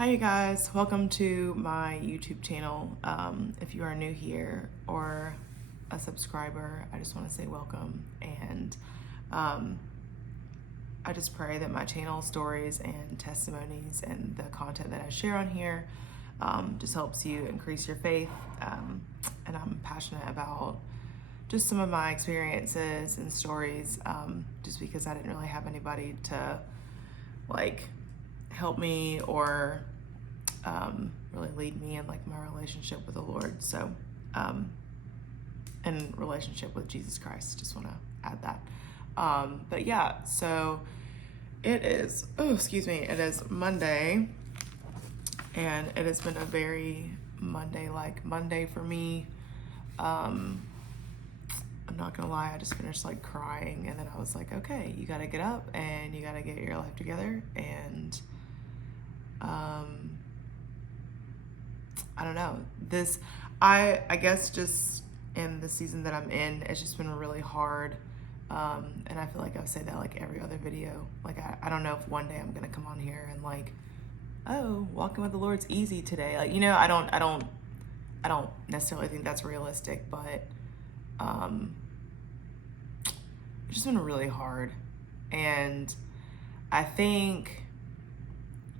Hi you guys, welcome to my YouTube channel. If you are new here or a subscriber, I just want to say welcome, and I just pray that my channel stories and testimonies and the content that I share on here just helps you increase your faith, and I'm passionate about just some of my experiences and stories, just because I didn't really have anybody to help me or really lead me in my relationship with the Lord. So and relationship with Jesus Christ, just want to add that. But yeah, so it is, it is Monday, and it has been a very Monday-like Monday for me. I'm not gonna lie, I just finished crying, and then I was like, okay, you gotta get up and you gotta get your life together. And I don't know, I guess just in the season that I'm in, it's just been really hard. And I feel like I say that every other video. I don't know if one day I'm gonna come on here and oh, walking with the Lord's easy today. I don't necessarily think that's realistic, but it's just been really hard. And I think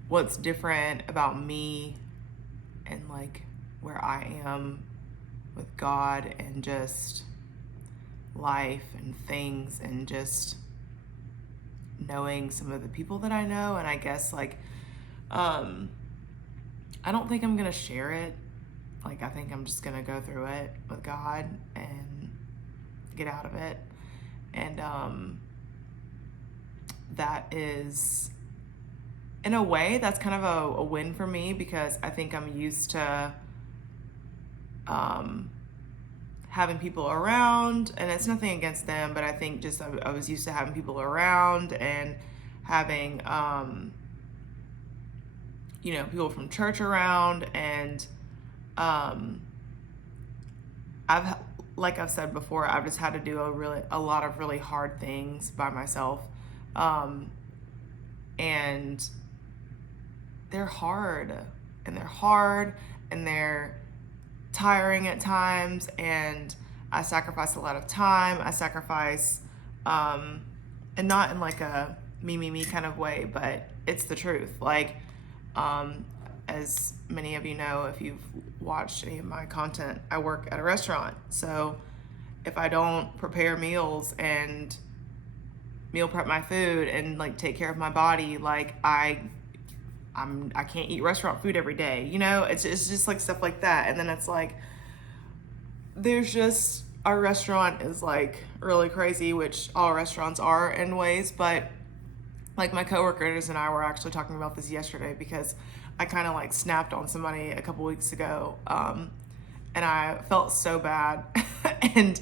what's different about me and where I am with God and just life and things and just knowing some of the people that I know, and I guess I don't think I'm gonna share it. I think I'm just gonna go through it with God and get out of it. And that is, in a way, that's kind of a win for me, because I think I'm used to having people around, and it's nothing against them, but I think just I was used to having people around and having people from church around, and I've said before, I've just had to do a lot of really hard things by myself, and they're hard, and they're tiring at times, and I sacrifice a lot of time. I sacrifice, and not in a me kind of way, but it's the truth. As many of you know, if you've watched any of my content, I work at a restaurant. So if I don't prepare meals and meal prep my food and take care of my body, I can't eat restaurant food every day. It's just stuff like that. And then it's there's just, our restaurant is really crazy, which all restaurants are in ways, but my coworkers and I were actually talking about this yesterday, because I kind of snapped on somebody a couple weeks ago, and I felt so bad. And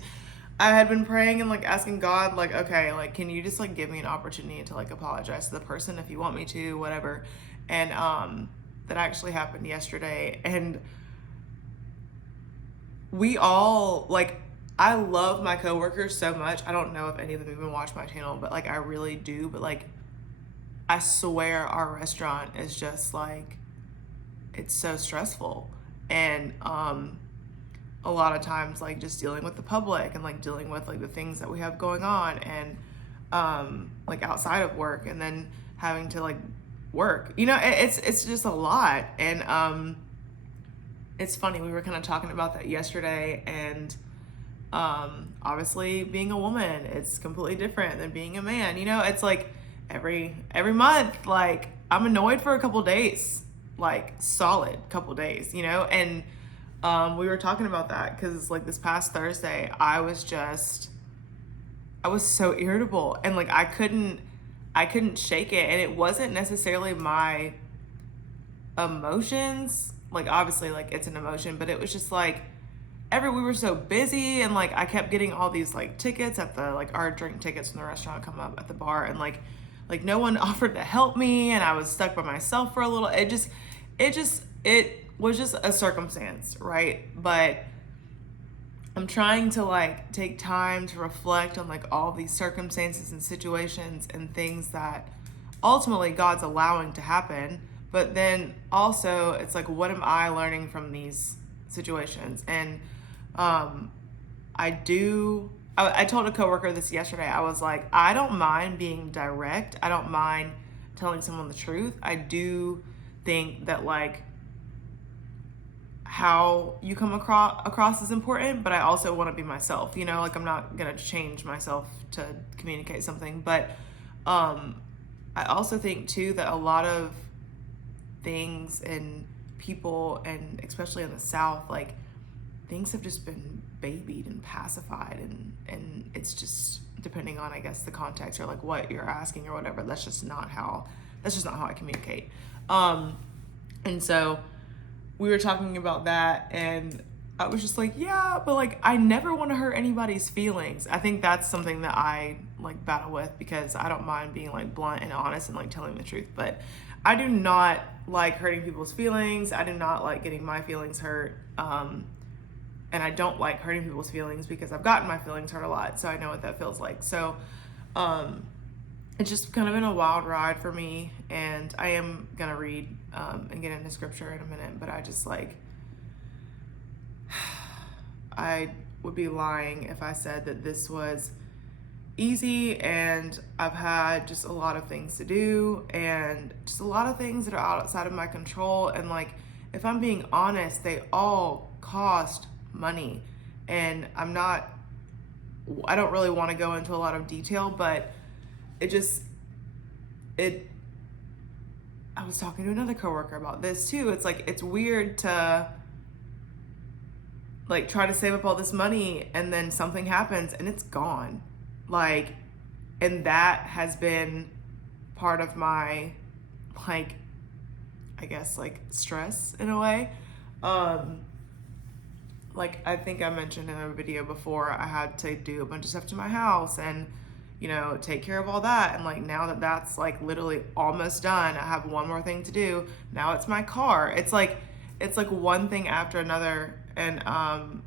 I had been praying and asking God, okay, can you just give me an opportunity to apologize to the person if you want me to, whatever. And that actually happened yesterday. And we all, I love my coworkers so much. I don't know if any of them even watch my channel, but I really do. But I swear our restaurant is just it's so stressful. And a lot of times just dealing with the public and dealing with the things that we have going on, and outside of work, and then having to work, it's just a lot. And it's funny, we were kind of talking about that yesterday, and obviously being a woman, it's completely different than being a man. It's every month, I'm annoyed for a couple days, solid couple days, and we were talking about that because this past Thursday, I was so irritable, and I couldn't shake it. And it wasn't necessarily my emotions, obviously it's an emotion, but it was just we were so busy, and I kept getting all these tickets at the our drink tickets from the restaurant come up at the bar, and no one offered to help me, and I was stuck by myself for a little. It was just a circumstance, right? But I'm trying to take time to reflect on all these circumstances and situations and things that ultimately God's allowing to happen, But then also it's like, what am I learning from these situations? And I told a coworker this yesterday. I was like, I don't mind being direct. I don't mind telling someone the truth. I do think that like how you come across is important, but I also want to be myself, you know, like I'm not going to change myself to communicate something. But I also think too that a lot of things and people, and especially in the South, like things have just been babied and pacified, and it's just depending on, I guess, the context or like what you're asking or whatever. That's just not how I communicate. And so we were talking about that, and I was just like, yeah, but like I never want to hurt anybody's feelings. I think that's something that I like battle with, because I don't mind being like blunt and honest and like telling the truth, but I do not like hurting people's feelings. I do not like getting my feelings hurt. And I don't like hurting people's feelings because I've gotten my feelings hurt a lot, so I know what that feels like. So it's just kind of been a wild ride for me, and I am gonna read and get into scripture in a minute, but I just like, I would be lying if I said that this was easy, and I've had just a lot of things to do and just a lot of things that are outside of my control. And like, if I'm being honest, they all cost money, and I don't really want to go into a lot of detail, but I was talking to another coworker about this too. It's like, it's weird to like try to save up all this money and then something happens and it's gone. Like, and that has been part of my, like, I guess like stress in a way. Like I think I mentioned in a video before, I had to do a bunch of stuff to my house and, you know, take care of all that. And like, now that that's like literally almost done, I have one more thing to do. Now it's my car. It's like one thing after another. And I'm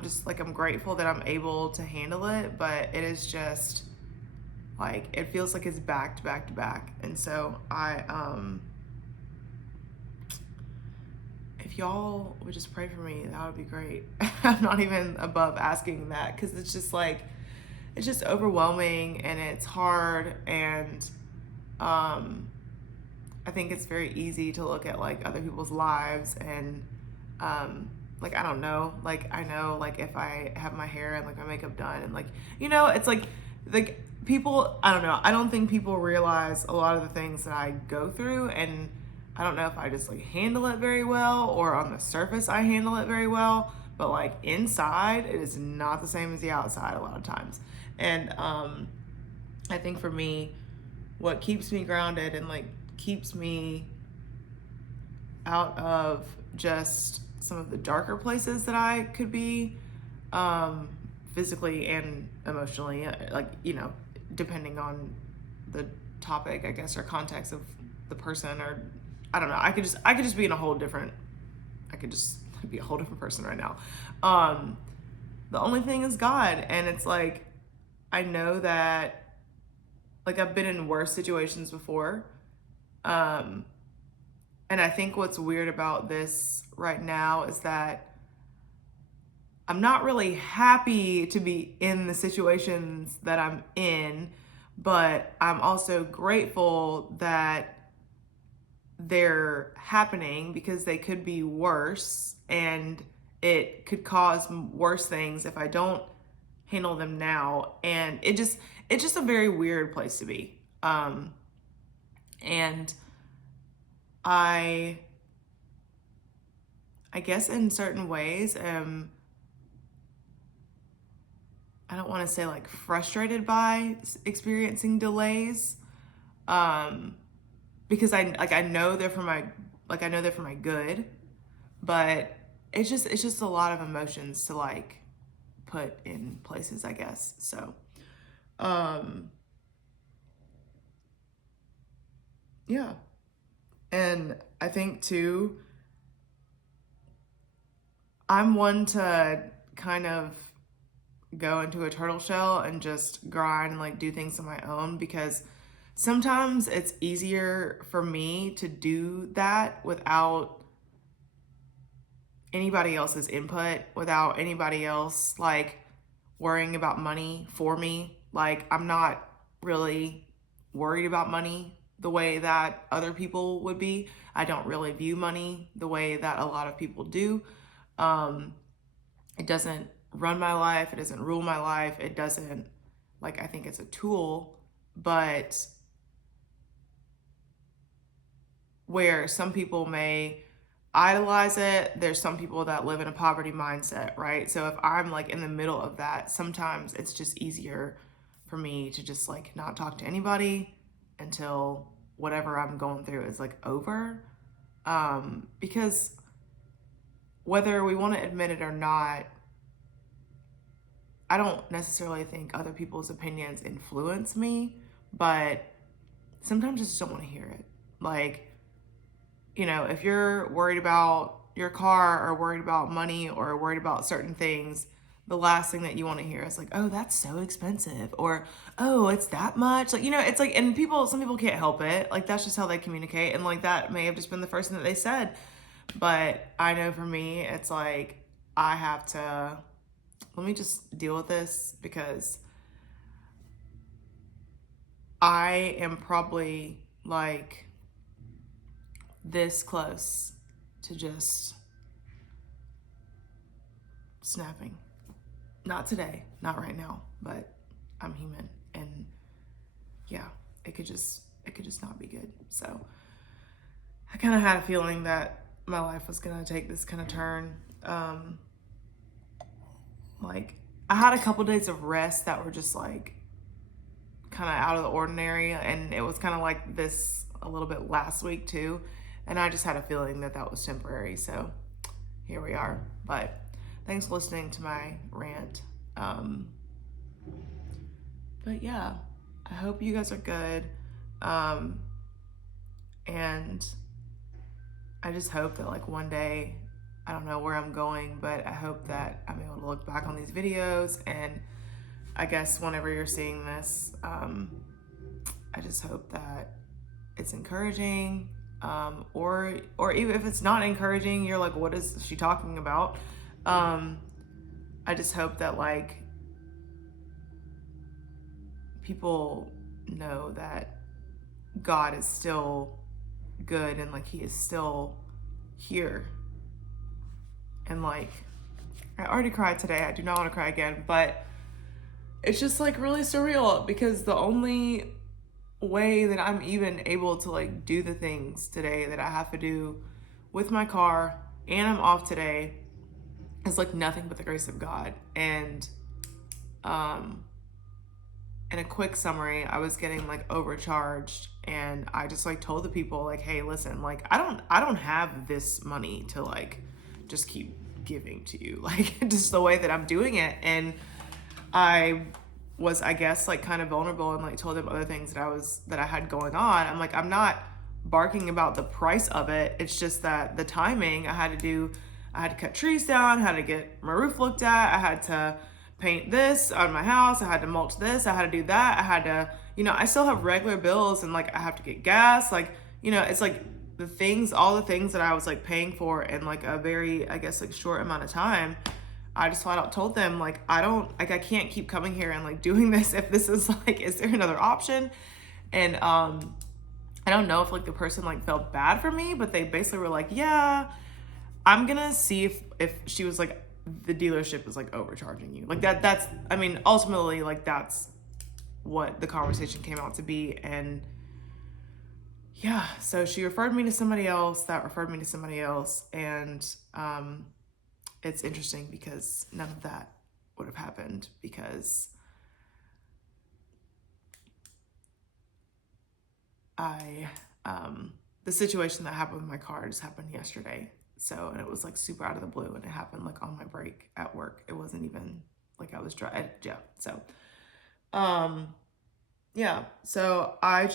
just like, I'm grateful that I'm able to handle it, but it is just like, it feels like it's back to back to back. And so if y'all would just pray for me, that would be great. I'm not even above asking that, because it's just like, it's just overwhelming and it's hard. And I think it's very easy to look at like other people's lives and like, I don't know, like I know like if I have my hair and like my makeup done and like, you know, it's like people, I don't know, I don't think people realize a lot of the things that I go through, and I don't know if I just like handle it very well, or on the surface I handle it very well, but like inside it is not the same as the outside a lot of times. And I think for me, what keeps me grounded and like keeps me out of just some of the darker places that I could be, physically and emotionally, like, you know, depending on the topic, I guess, or context of the person, or I don't know, I could just be in a whole different, I could just be a whole different person right now. The only thing is God. And it's like, I know that like I've been in worse situations before. And I think what's weird about this right now is that I'm not really happy to be in the situations that I'm in, but I'm also grateful that they're happening, because they could be worse, and it could cause worse things if I don't handle them now. And it's just a very weird place to be. And I guess in certain ways, I don't want to say like frustrated by experiencing delays, because I know they're for my good, but it's just a lot of emotions to like put in places, I guess. So, yeah. And I think too, I'm one to kind of go into a turtle shell and just grind and like do things on my own, because sometimes it's easier for me to do that without anybody else's input, without anybody else like worrying about money for me. Like, I'm not really worried about money the way that other people would be. I don't really view money the way that a lot of people do. It doesn't run my life. It doesn't rule my life. It doesn't, like, I think it's a tool, but where some people may idolize it, there's some people that live in a poverty mindset, right? So if I'm like in the middle of that, sometimes it's just easier for me to just like not talk to anybody until whatever I'm going through is like over. Because whether we want to admit it or not, I don't necessarily think other people's opinions influence me, but sometimes I just don't want to hear it. Like, you know, if you're worried about your car or worried about money or worried about certain things, the last thing that you want to hear is like, oh, that's so expensive, or oh, it's that much. Like, you know, it's like, and some people can't help it. Like, that's just how they communicate. And like, that may have just been the first thing that they said. But I know for me, it's like, I have to, let me just deal with this, because I am probably like this close to just snapping. Not today, not right now, but I'm human, and yeah, it could just not be good. So I kind of had a feeling that my life was gonna take this kind of turn. Like, I had a couple days of rest that were just like kind of out of the ordinary, and it was kind of like this a little bit last week too, and I just had a feeling that that was temporary. So here we are. But thanks for listening to my rant. But yeah, I hope you guys are good. And I just hope that like one day, I don't know where I'm going, but I hope that I'm able to look back on these videos, and I guess whenever you're seeing this, I just hope that it's encouraging, or even if it's not encouraging, you're like, what is she talking about? I just hope that like people know that God is still good, and like he is still here. And like, I already cried today. I do not want to cry again, but it's just like really surreal, because the only way that I'm even able to like do the things today that I have to do with my car, and I'm off today, is like nothing but the grace of God. And in a quick summary, I was getting like overcharged, and I just like told the people like, hey, listen, like I don't have this money to like just keep giving to you, like just the way that I'm doing it. And I was, I guess, like kind of vulnerable, and like told them other things that I had going on. I'm like, I'm not barking about the price of it. It's just that the timing, I had to cut trees down, I had to get my roof looked at, I had to paint this on my house, I had to mulch this, I had to do that, I had to, you know, I still have regular bills, and like I have to get gas, like, you know, it's like all the things that I was like paying for in like a very, I guess, like short amount of time. I just flat out told them like, I can't keep coming here and like doing this if this is like, is there another option? And I don't know if like the person like felt bad for me, but they basically were like, yeah, I'm gonna see if she was like, the dealership is like overcharging you. Like that's, I mean, ultimately like that's what the conversation came out to be. And yeah, so she referred me to somebody else that referred me to somebody else. And it's interesting because none of that would have happened, because the situation that happened with my car just happened yesterday. So, and it was like super out of the blue, and it happened like on my break at work. It wasn't even like I was dry. Yeah. So, yeah. So I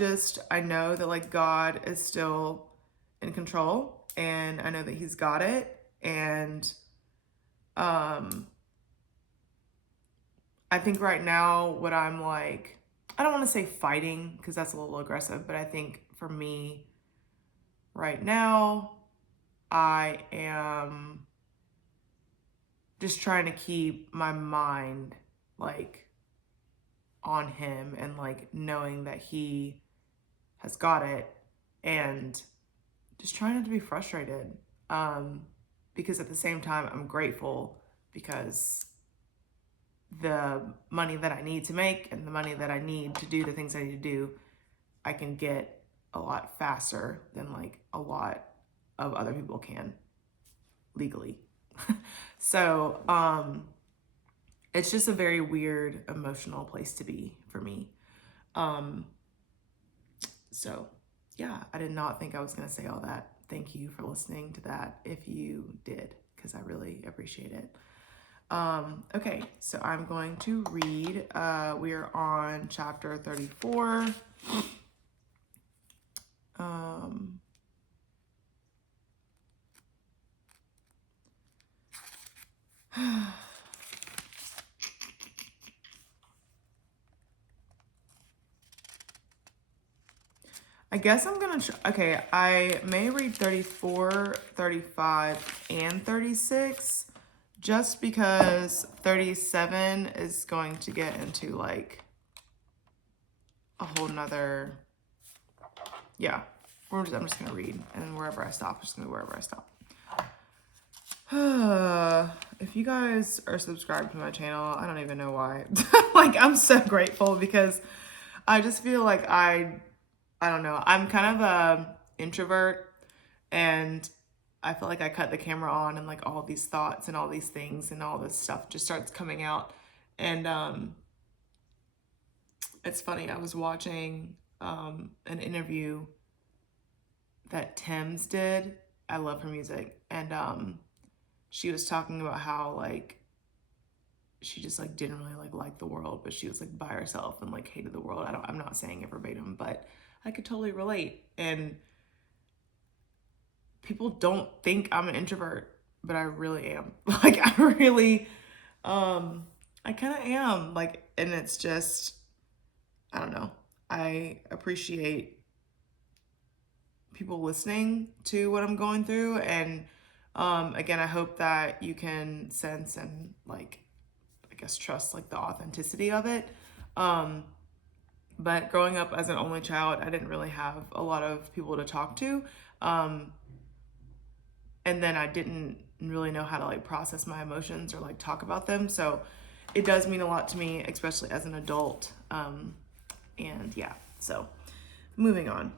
know that like God is still in control, and I know that he's got it. And, I think right now what I'm like, I don't want to say fighting because that's a little aggressive, but I think for me right now, I am just trying to keep my mind like on him and like knowing that he has got it, and just trying not to be frustrated. Because at the same time, I'm grateful because the money that I need to make and the money that I need to do the things I need to do, I can get a lot faster than like a lot of other people can legally. So, it's just a very weird emotional place to be for me. So yeah, I did not think I was going to say all that. Thank you for listening to that if you did, because I really appreciate it. Okay, so I'm going to read. We are on chapter 34. I guess I'm gonna, okay, I may read 34, 35, and 36, just because 37 is going to get into like a whole nother, yeah, I'm just gonna read, and wherever I stop, just gonna be wherever I stop. If you guys are subscribed to my channel, I don't even know why. Like, I'm so grateful because I just feel like I don't know. I'm kind of a introvert, and I feel like I cut the camera on and like all these thoughts and all these things and all this stuff just starts coming out. And it's funny. I was watching an interview that Thames did. I love her music, and she was talking about how like she just like didn't really like the world, but she was like by herself and like hated the world. I'm not saying it verbatim, but I could totally relate. And people don't think I'm an introvert, but I really am. Like, I really, I kind of am. Like, and it's just, I don't know. I appreciate people listening to what I'm going through. And again, I hope that you can sense and like, I guess, trust like the authenticity of it. But growing up as an only child, I didn't really have a lot of people to talk to. And then I didn't really know how to like process my emotions or like talk about them. So it does mean a lot to me, especially as an adult. And yeah, so moving on.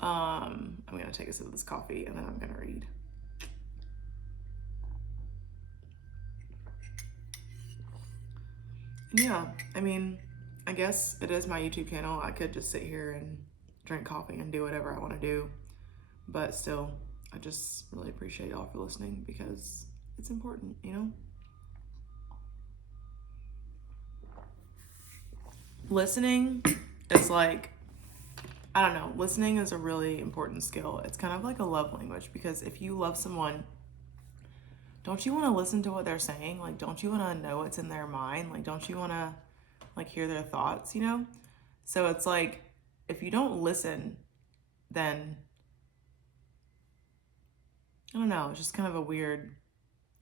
I'm going to take a sip of this coffee and then I'm going to read. And yeah, I mean, I guess it is my YouTube channel. I could just sit here and drink coffee and do whatever I want to do. But still, I just really appreciate y'all for listening because it's important, you know? Listening is like, I don't know, listening is a really important skill. It's kind of like a love language, because if you love someone, don't you want to listen to what they're saying? Like, don't you want to know what's in their mind? Like, don't you want to like hear their thoughts, you know? So it's like, if you don't listen, then I don't know, it's just kind of a weird,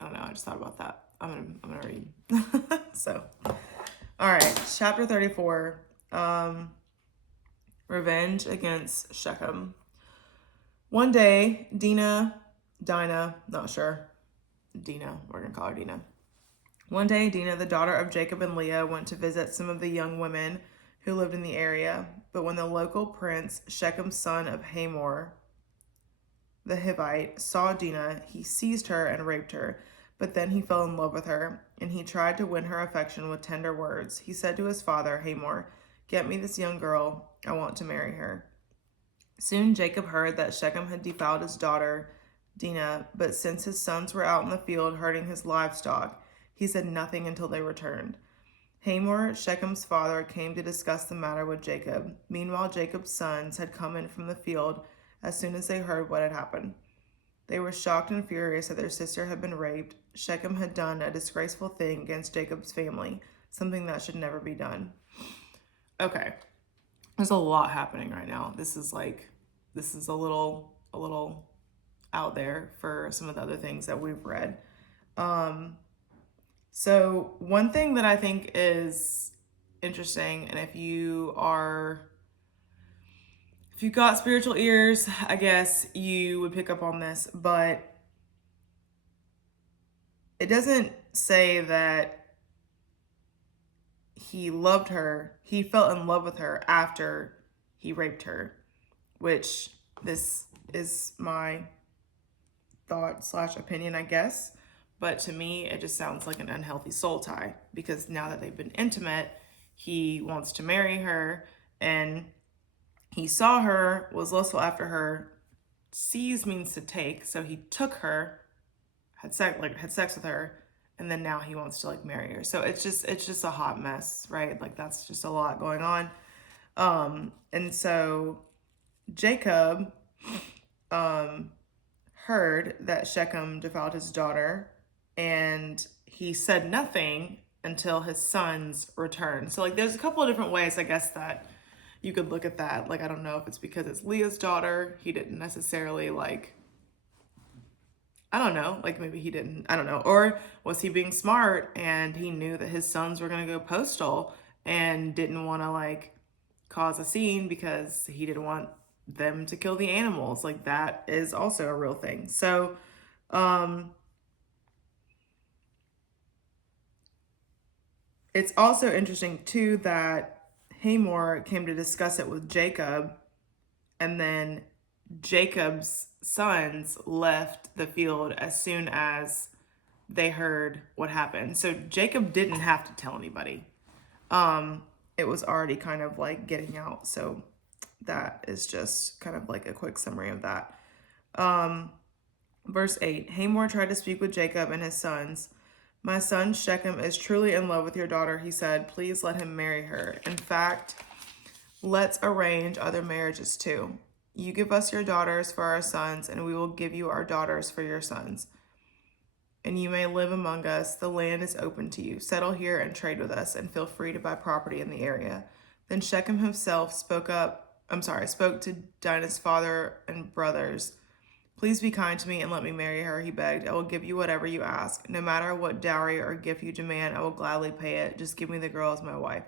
I don't know, I just thought about that. I'm gonna read. So, all right, chapter 34, revenge against Shechem. One day, Dinah, not sure, Dinah, we're gonna call her Dinah. One day, Dinah, the daughter of Jacob and Leah, went to visit some of the young women who lived in the area. But when the local prince, Shechem's son of Hamor the Hivite, saw Dinah, he seized her and raped her. But then he fell in love with her, and he tried to win her affection with tender words. He said to his father, Hamor, "Get me this young girl. I want to marry her." Soon Jacob heard that Shechem had defiled his daughter, Dinah, but since his sons were out in the field herding his livestock, he said nothing until they returned. Hamor, Shechem's father, came to discuss the matter with Jacob. Meanwhile, Jacob's sons had come in from the field as soon as they heard what had happened. They were shocked and furious that their sister had been raped. Shechem had done a disgraceful thing against Jacob's family, something that should never be done. Okay. There's a lot happening right now. This is a little out there for some of the other things that we've read. So one thing that I think is interesting, and if you've got spiritual ears, I guess you would pick up on this, but it doesn't say that he loved her. He fell in love with her after he raped her, which this is my thought / opinion, I guess. But to me, it just sounds like an unhealthy soul tie, because now that they've been intimate, he wants to marry her, and he saw her, was lustful after her. Seize means to take, so he took her, had sex with her, and then now he wants to marry her. So it's just a hot mess, right? Like, that's just a lot going on. And so Jacob heard that Shechem defiled his daughter, and he said nothing until his sons returned. So there's a couple of different ways, I guess, that you could look at that. I don't know if it's because it's Leah's daughter. He didn't necessarily I don't know, maybe he didn't, I don't know. Or was he being smart and he knew that his sons were going to go postal and didn't want to cause a scene because he didn't want them to kill the animals. That is also a real thing. So, it's also interesting too that Hamor came to discuss it with Jacob, and then Jacob's sons left the field as soon as they heard what happened. So Jacob didn't have to tell anybody. It was already kind of getting out. So that is just kind of a quick summary of that. Verse 8, Hamor tried to speak with Jacob and his sons. My son Shechem is truly in love with your daughter, he said. Please let him marry her. In fact, let's arrange other marriages too. You give us your daughters for our sons, and we will give you our daughters for your sons. And you may live among us. The land is open to you. Settle here and trade with us, and feel free to buy property in the area. Then Shechem himself spoke to Dinah's father and brothers. Please be kind to me and let me marry her, he begged. I will give you whatever you ask. No matter what dowry or gift you demand, I will gladly pay it. Just give me the girl as my wife.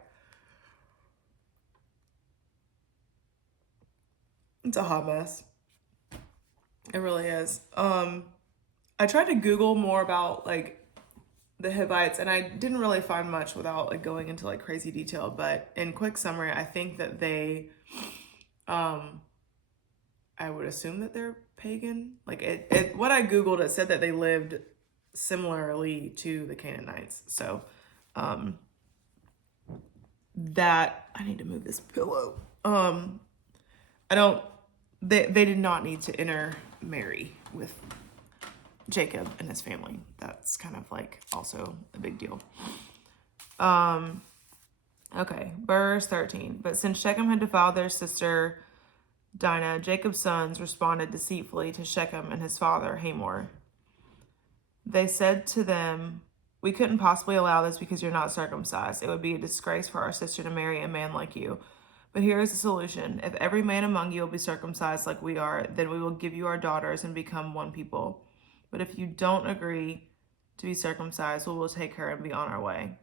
It's a hot mess. It really is. I tried to Google more about the Hivites, and I didn't really find much without going into crazy detail. But in quick summary, I think that they, I would assume that they're pagan. What I Googled, it said that they lived similarly to the Canaanites. So, that I need to move this pillow. They did not need to intermarry with Jacob and his family. That's kind of also a big deal. Okay, verse 13. But since Shechem had defiled their sister Dinah, Jacob's sons responded deceitfully to Shechem and his father Hamor. They said to them, we couldn't possibly allow this because you're not circumcised. It would be a disgrace for our sister to marry a man like you. But here is the solution. If every man among you will be circumcised like we are, then we will give you our daughters and become one people. But if you don't agree to be circumcised, we will take her and be on our way.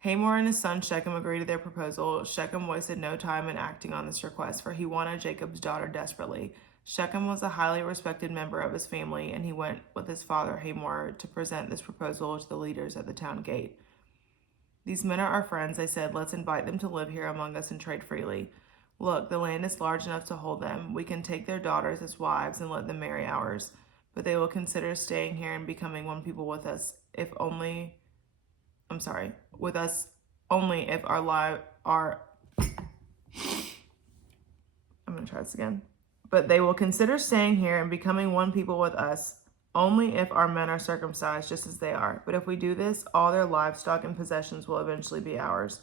Hamor and his son Shechem agreed to their proposal. Shechem wasted no time in acting on this request, for he wanted Jacob's daughter desperately. Shechem was a highly respected member of his family, and he went with his father Hamor to present this proposal to the leaders at the town gate. These men are our friends, they said. Let's invite them to live here among us and trade freely. Look, the land is large enough to hold them. We can take their daughters as wives and let them marry ours. But they will consider staying here and becoming one people with us, with us only if I'm going to try this again. But they will consider staying here and becoming one people with us only if our men are circumcised just as they are. But if we do this, all their livestock and possessions will eventually be ours.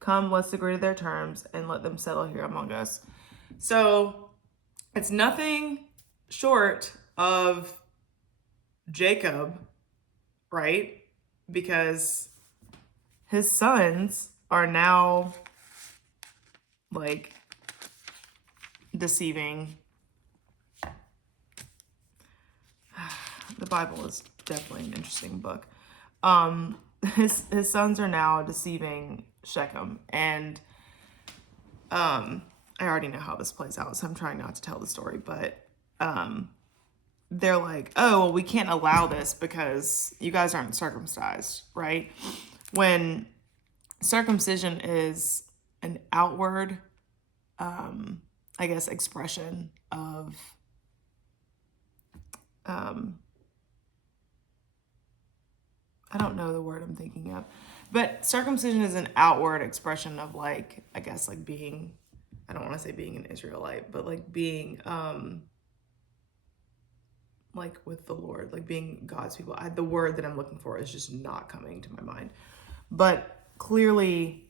Come, let's agree to their terms and let them settle here among us. So it's nothing short of Jacob, right? Because his sons are now like deceiving. The Bible is definitely an interesting book. His sons are now deceiving Shechem, and I already know how this plays out, so I'm trying not to tell the story, but they're like, oh, well, we can't allow this because you guys aren't circumcised, right? When circumcision is an outward, I guess, expression of I don't know the word I'm thinking of, but circumcision is an outward expression of, like, I guess, like being, I don't want to say being an Israelite, but like being, like with the Lord, like being God's people. The word that I'm looking for is just not coming to my mind, but clearly,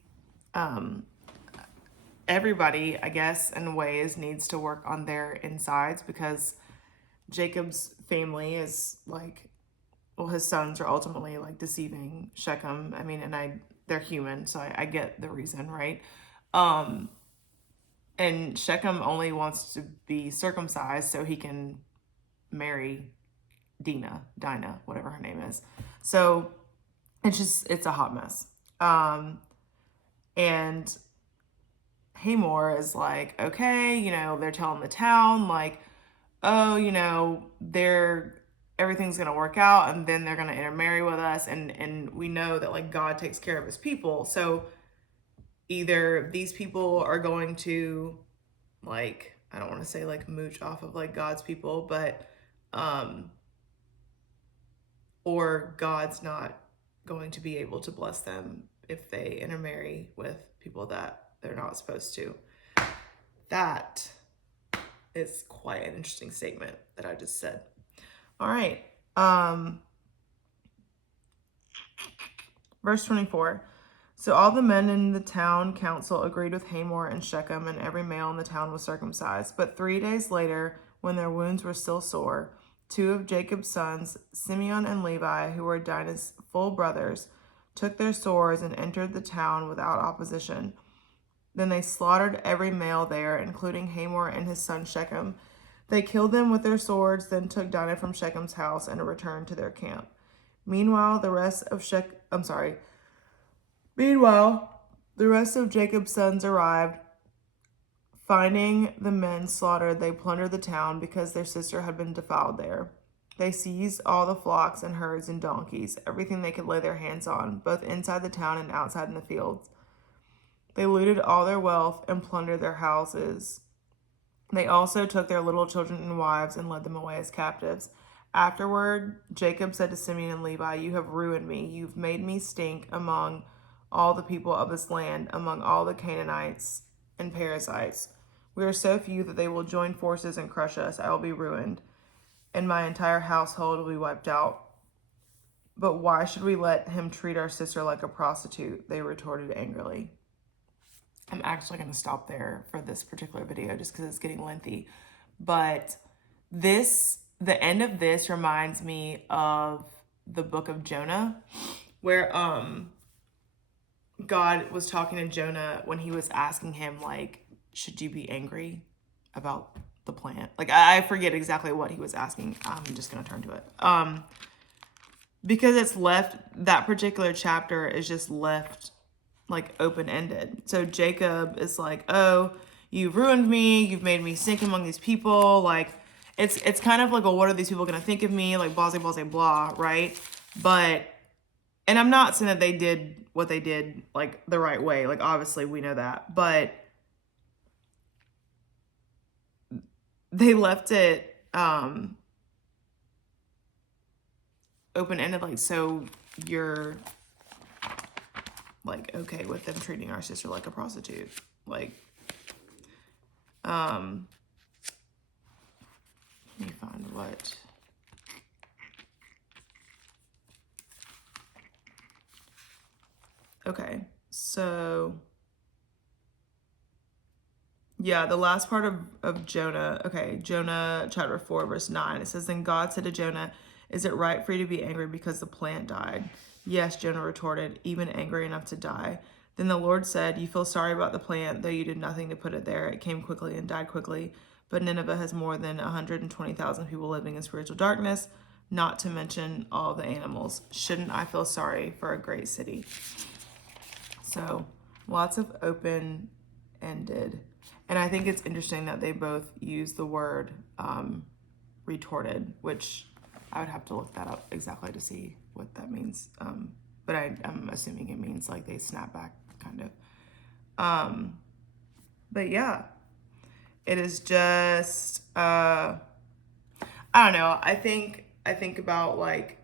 everybody, I guess, in ways needs to work on their insides, because Jacob's family is like, well, his sons are ultimately like deceiving Shechem. I mean, and they're human, so I get the reason, right? And Shechem only wants to be circumcised so he can marry Dinah, whatever her name is. So it's a hot mess. And Hamor is like, okay, they're telling the town, like, oh, everything's going to work out, and then they're going to intermarry with us. And we know that, like, God takes care of his people. So either these people are going to, like, I don't want to say like mooch off of like God's people, but, or God's not going to be able to bless them if they intermarry with people that they're not supposed to. That is quite an interesting statement that I just said. All right. Verse 24. So all the men in the town council agreed with Hamor and Shechem, and every male in the town was circumcised. But 3 days later, when their wounds were still sore, 2 of Jacob's sons, Simeon and Levi, who were Dinah's full brothers, took their swords and entered the town without opposition. Then they slaughtered every male there, including Hamor and his son Shechem. They killed them with their swords, then took Dinah from Shechem's house and returned to their camp. Meanwhile, the rest of Jacob's sons arrived. Finding the men slaughtered, they plundered the town because their sister had been defiled there. They seized all the flocks and herds and donkeys, everything they could lay their hands on, both inside the town and outside in the fields. They looted all their wealth and plundered their houses. They also took their little children and wives and led them away as captives. Afterward, Jacob said to Simeon and Levi, "You have ruined me. You've made me stink among all the people of this land, among all the Canaanites and Perizzites. We are so few that they will join forces and crush us. I will be ruined, and my entire household will be wiped out. But why should we let him treat our sister like a prostitute?" They retorted angrily. I'm actually going to stop there for this particular video just because it's getting lengthy. But the end of this reminds me of the book of Jonah, where God was talking to Jonah when he was asking him, like, should you be angry about the plant? Like, I forget exactly what he was asking. I'm just going to turn to it. Because it's left, that particular chapter is just left like open-ended. So Jacob is like, oh, you've ruined me, you've made me sink among these people. Like, it's kind of like, well, what are these people gonna think of me? Like, blah, blah, blah, blah, right? But, and I'm not saying that they did what they did like the right way. Like, obviously we know that, but they left it open-ended. Like, so you're like okay with them treating our sister like a prostitute. Like, let me find what. Okay, so yeah, the last part of Jonah. Okay, Jonah chapter 4 verse 9. It says, "Then God said to Jonah, 'Is it right for you to be angry because the plant died?' 'Yes,' Jonah retorted, 'even angry enough to die.' Then the Lord said, "You feel sorry about the plant, though you did nothing to put it there. It came quickly and died quickly. But Nineveh has more than 120,000 people living in spiritual darkness, not to mention all the animals. Shouldn't I feel sorry for a great city?" So lots of open-ended. And I think it's interesting that they both use the word retorted, which I would have to look that up exactly to see what that means. But I'm assuming it means like they snap back, kind of. But yeah, it is just, I don't know. I think about like,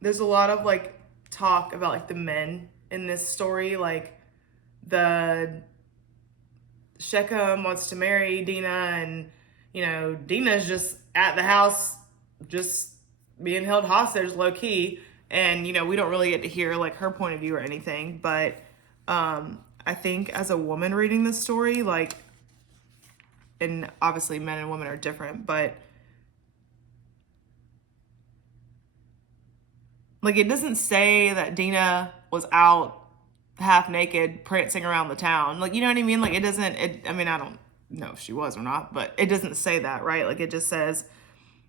there's a lot of like talk about like the men in this story, like the Shechem wants to marry Dinah, and Dinah's just at the house, just being held hostage low key, and we don't really get to hear like her point of view or anything. But I think as a woman reading this story, like, and obviously men and women are different, but like it doesn't say that Dinah was out half naked prancing around the town. Like, you know what I mean? Like, it doesn't, I mean, I don't know if she was or not, but it doesn't say that, right? Like, it just says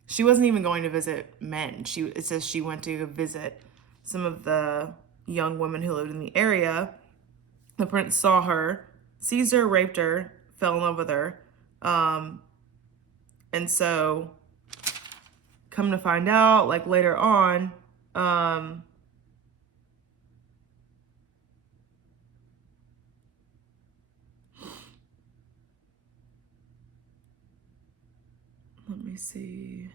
she wasn't even going to visit men. It says she went to visit some of the young women who lived in the area. The prince saw her, seized her, raped her, fell in love with her. And so come to find out, like later on, let me see.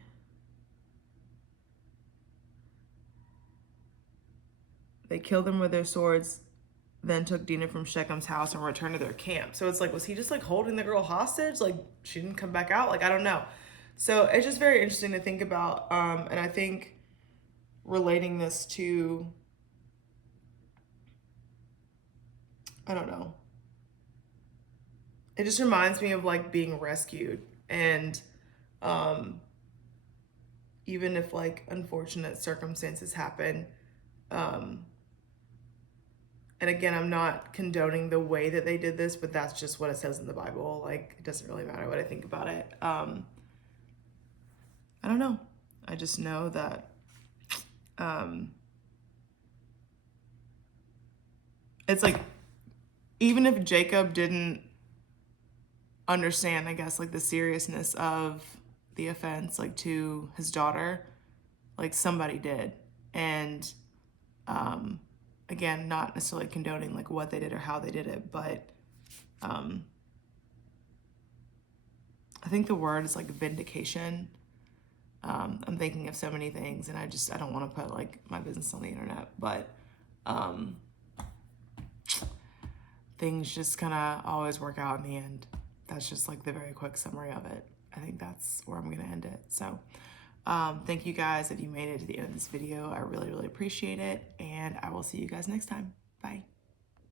They killed them with their swords, then took Dinah from Shechem's house and returned to their camp. So it's like, was he just like holding the girl hostage? Like she didn't come back out? Like, I don't know. So it's just very interesting to think about. And I think relating this to, I don't know. It just reminds me of like being rescued, and even if like unfortunate circumstances happen, and again, I'm not condoning the way that they did this, but that's just what it says in the Bible. Like, it doesn't really matter what I think about it. I don't know. I just know that it's like, even if Jacob didn't understand, I guess, like the seriousness of the offense, like to his daughter, like somebody did. And again, not necessarily condoning like what they did or how they did it, but I think the word is like vindication. I'm thinking of so many things, and I don't want to put like my business on the internet, but things just kind of always work out in the end. That's just like the very quick summary of it. I think that's where I'm going to end it. So thank you guys if you made it to the end of this video. I really, really appreciate it, and I will see you guys next time. Bye.